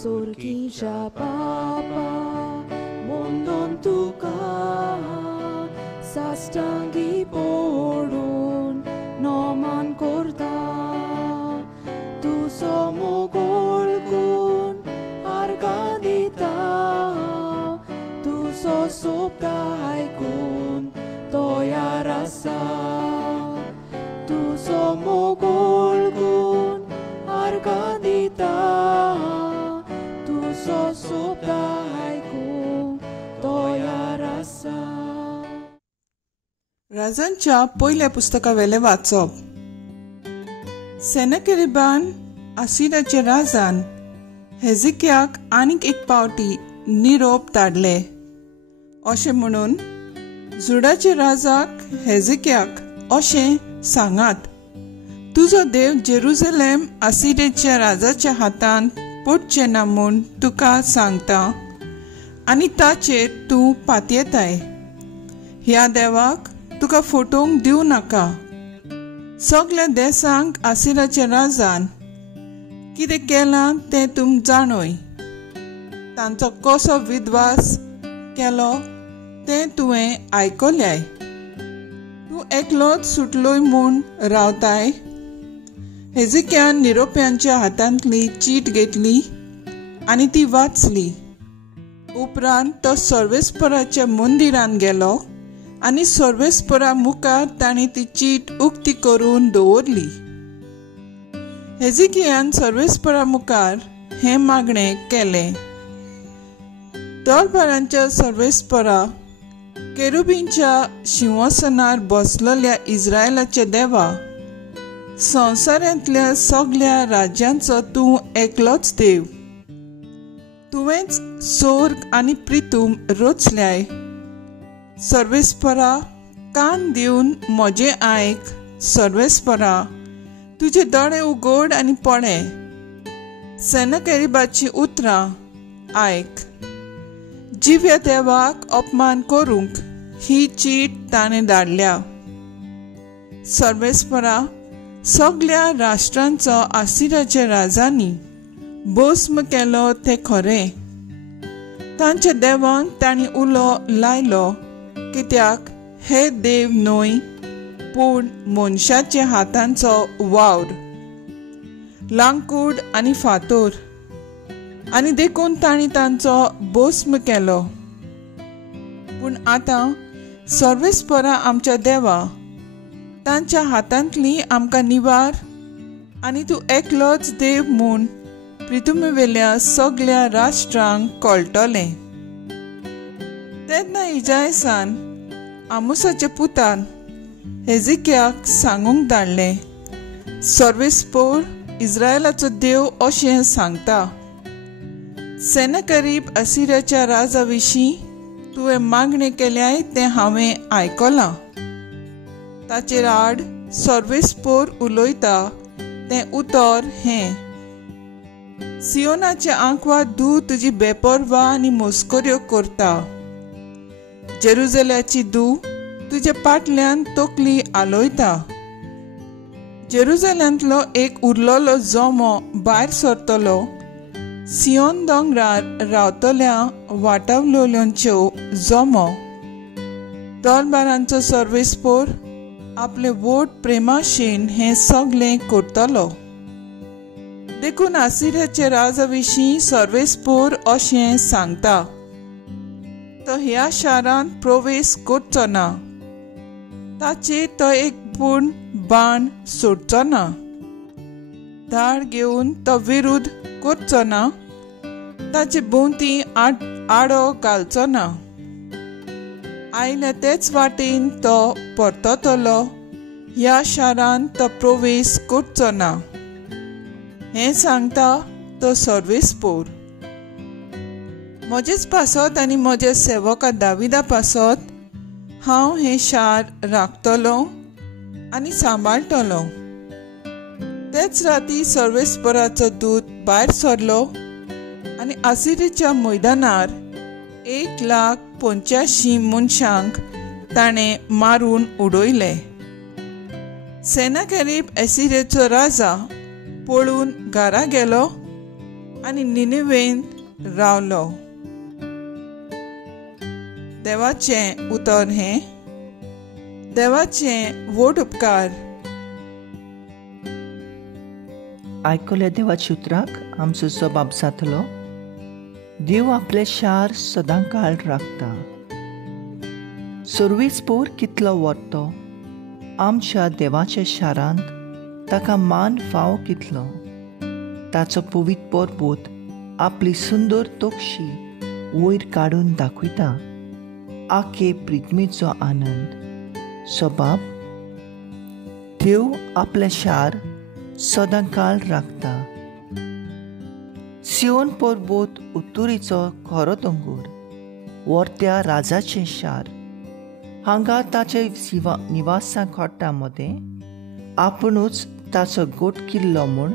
Sorgija Papa Mondon tuka Sastangi podon Noman korta Tu somogol kun Argadita Tu sosoptai kun Toya rasa Tu somogol kun Argadita राजांच्या पयल्या पुस्तकावेले वाचप. सेनाकेरिबान आसिराच्या राजान हेजिकियाक आनीक एक पावटी निरोप धाडले. अशें म्हणून जुडाच्या राजाक हेजिकियाक अशें सांगात, तुजो देव जेरुसलेम आसिरेच्या राजाच्या हातान पडचे ना म्हूण तुका सांगता आनी ताचेर तूं पातयेताय. ह्या देवाक तुका फटोवंक दिवं नाका. सगळ्या देशांक आसिराच्या राजान कितें केलां तें तुम जाणोय. तांचो कसो विद्वास केलो तें तुवें आयकल्याय. तूं एकलोच सुटलोय म्हूण रावताय. हेजिकियान निरोप्यांच्या हातांतली चीट घेतली आनी ती वाचली. उपरांत तो सर्वेस्पराच्या मंदिरान गेलो आनी सर्वेस्परा मुखार ताणी ती चीट उक्ती करून दवरली. हेजिकियान सर्वेस्परा मुखार हें मागणें केलें, दरबारांच्या सर्वेस्परा, केरुबींच्या सिंहासनार बसलेल्या इस्रायलाच्या देवा, संवसारांतल्या सगळ्या राज्यांचो तूं एकलोच देव. तुवेंच स्वर्ग आनी पृथ्वी रचल्याय. सर्वेस्परा, कान दिवन म्हजें आयक. सर्वेस्परा, तुजे दोळे उगड आनी पळे. सेनाकेरिबाची उतरां आयक. जिव्या देवाक अपमान करूंक ही चीट ताणें धाडल्या. सर्वेस्परा, सगळ्या राष्ट्रांचो आसिराच्या राजांनी भस्म केलो तें खरें. तांच्या देवांक तांणी उलो लायलो, कित्याक हे देव न्हय पूण मनशाच्या हातांचो वावर, लांकूड आनी फातर, आनी देखून तांणी तांचो भस्म केलो. पूण आतां सर्वेस्परा आमच्या देवा, तांच्या हातांतली आमकां निवार आनी तूं एकलोच देव म्हूण पृथ्वीवेल्या सगळ्या राष्ट्रांक कळटलें. तेन्ना इजायसान आमोसाच्या पुतान हेजिकियाक सांगूंक धाडलें, सर्वेस्पर इस्रायलाचो देव अशें सांगता, सेनाकेरीब आसिराच्या राजा विशीं तुवें मागणें केल्याय तें हांवें आयकलां. ताचेर आड सर्वेस्पर उलयता तें उतर हें, सियोनाच्या आंकवार धूव तुजी बेपरवा आनी मस्कऱ्यो करता. जेरुसलेमाची धूव तुज्या पाटल्यान तकली आलोयता. जेरुसलेमांतलो एक उरलोलो जोमो भायर सरतलो. सियोन दोंगरार रावतल्या वाटावलोल्यांचो जोमो. दरबारांचो सर्वेस्पर आपले वोट प्रेमाशेन हें सगळें करतलो. देखून आसिराच्या राजा विशीं सर्वेस्पर अशें सांगता, तो ह्या शारांत प्रवेश करचो ना. ताचेर तो एक पूण बाण सोडचो ना. धाड घेवन तो विरुद्ध करचो ना. ताचे भोंवती आडो घालचो ना. आयल्या तेच वाटेन तो परततलो. ह्या शारांत तो प्रवेश करचो ना. हें सांगता तो सर्वेस्पर. म्हजेच पासत आनी म्हज्या सेवका दाविदा पासत हांव हें शार राखतलो आनी सांबाळटलो. तेच राती सर्वेस्पराचो दूत भायर सरलो आनी आसिरेच्या मैदानार 1,85,000 मनशांक ताणें मारून उडयले. सेनाकेरीब आसिरेचो राजा पळून घरा गेलो आनी निनेवेन रावलो. देवाचें उतर हें. देवाचें व्हड उपकार. आयकल्या देवाच्या उतराक आमचो जबाब जातलो. देव आपले शार सदां काळ राखता. सर्वेस्पोर कितलो वरतो आमच्या देवाच्या शारांत ताका मान फाव कितलो. ताचो पवित्र पर्वत आपली सुंदर तोकशी वयर काडून दाखयता. आखे प्रितमेचो आनंद. सबाब देव आपले शार सदां काळ राखता. सियोन पर्वत उत्तुरीचो खरो दोंगर, वर्त्या राजाचें शार. हांगा ताचे निवासा खोटा मदें आपुणूच ताचो गोट किल्लो म्हूण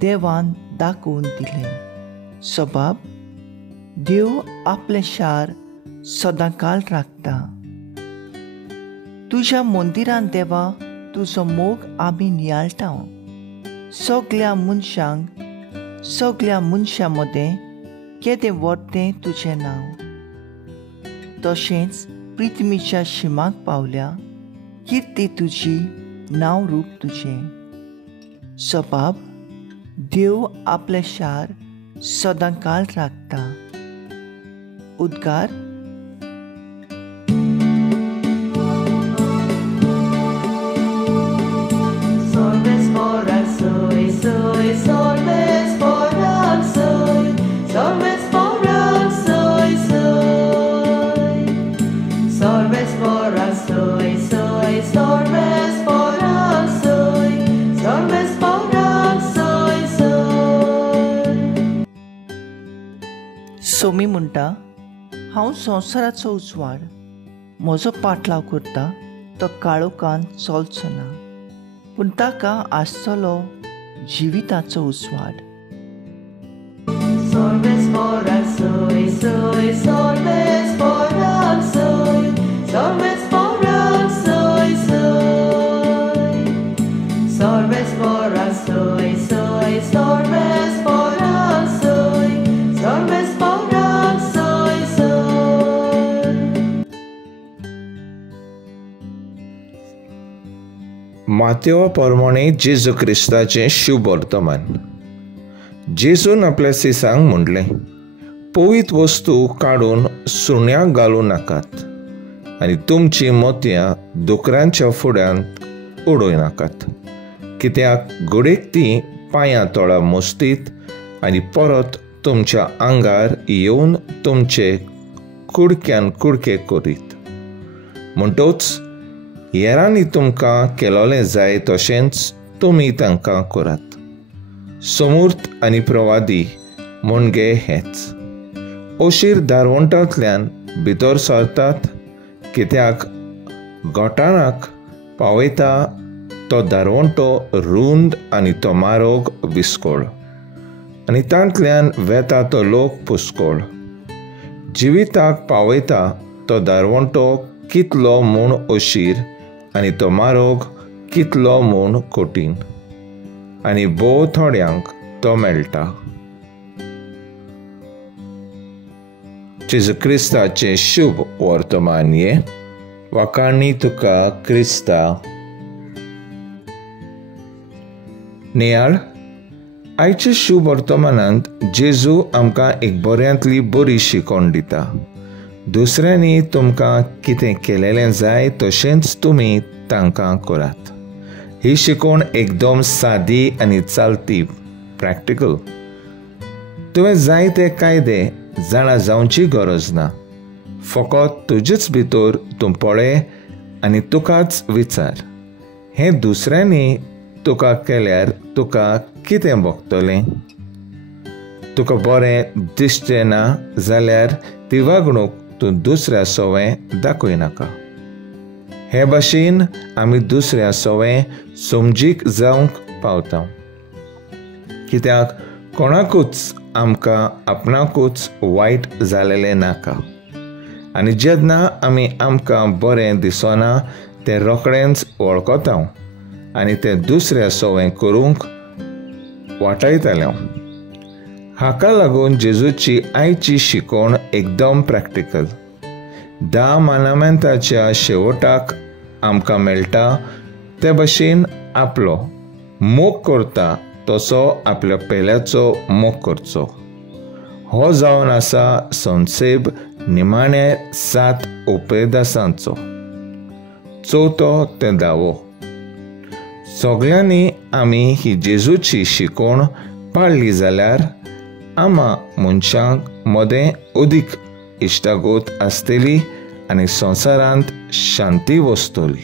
देवान दाखोवन दिलें. सबाब देव आपलें शार सदां काळ राखता. तुज्या मंदिरांत देवा तुजो मोग आमी नियाळटाव. सगळ्या मनशां मदें केदें व्हरतें तुजें नांव. तशेंच प्रिथ्वीच्या शिमाक पावल्या किर्ती तुजी, नांव रूप तुजें. सबाब देव आपलें शार सदां काळ राखता. उद्गार. सोमी म्हणटा, हांव संवसाराचो उजवाड. म्हजो पाटलाव करता तो काळोखांत चलचो ना, पूण ताका आसतलो जिविताचो उजवाड. मातेवा प्रमाणे जेजू क्रिस्ताचें शुभ वर्तमान. जेजून आपल्या सिसांक म्हणलें, पवित्र वस्तू काडून सुण्याक घालूं नाकात आनी तुमची मोतयां दुकरांच्या फुड्यांत उडोय नाकात, कित्याक घडयेक ती पांयां तळा मोसतीत आनी परत तुमच्या आंगार येवन तुमचे कुडक्यान कुडके करीत. म्हणटच हेरांनी तुमकां केलोलें जाय तशेंच तुमी तांकां करात. समूर्त आनी प्रवादी म्हणगे हेच. ओशीर दारवंटांतल्यान भितर सरतात, कित्याक घोटाणाक पावयता तो दारवंटो रुंद आनी तो मारोग विस्कोळ, आनी तांतल्यान वेता तो लोक पुस्कोळ. जिविताक पावयता तो दारवंटो कितलो म्हूण ओशीर आनी तो मारोग कितलो म्हूण कोटीन, आनी भोव थोड्यांक तो मेळटा. जेजू क्रिस्ताचें शुभ वर्तमान हे. वाखाणणी तुका क्रिस्ता. नियाळ. आयच्या शुभ वर्तमानांत जेजू आमकां एक बऱ्यांतली बरी शिकवण दिता. दुसऱ्यांनी तुमकां कितें केलेलें जाय तशेंच तुमी तांकां करात. ही शिकवण एकदम सादी आनी चालती, प्रॅक्टिकल. तुवें जाय ते कायदे जाणा जावची गरज ना. फकत तुजेच भितर तूं पळय आनी तुकाच विचार, हें दुसऱ्यांनी तुका केल्यार तुका कितें भोगतलें. तुका बरें दिसचें ना जाल्यार ती वागणूक तूं दुसऱ्या सवें दाखयनाका. हे भाशेन आमी दुसऱ्या सवें समजीक जावंक पावता, कित्याक कोणाकूच आमकां आपणाकूच वायट जालेलें नाका. आनी जेन्ना आमी आमकां बरें दिसना तें रोखडेंच वळखता आनी तें दुसऱ्या सवें करूंक वाटायतलें. हाका लागून जेजूची आयची शिकवण एकदम प्रॅक्टिकल. 10 मानामेंताच्या शेवटाक आमकां मेळटा ते भाशेन आपलो मोग करता तसो आपल्या पेल्याचो मोग करचो. हो जावन आसा संसेब निमाणे 7 उपेदासांचो 4थो ते 10वो. सगळ्यांनी आमी ही जेजूची शिकवण पाळली जाल्यार आमा मनशांक मदें अदीक इश्टागोत आसतली आनी संवसारांत शांती वस्तली.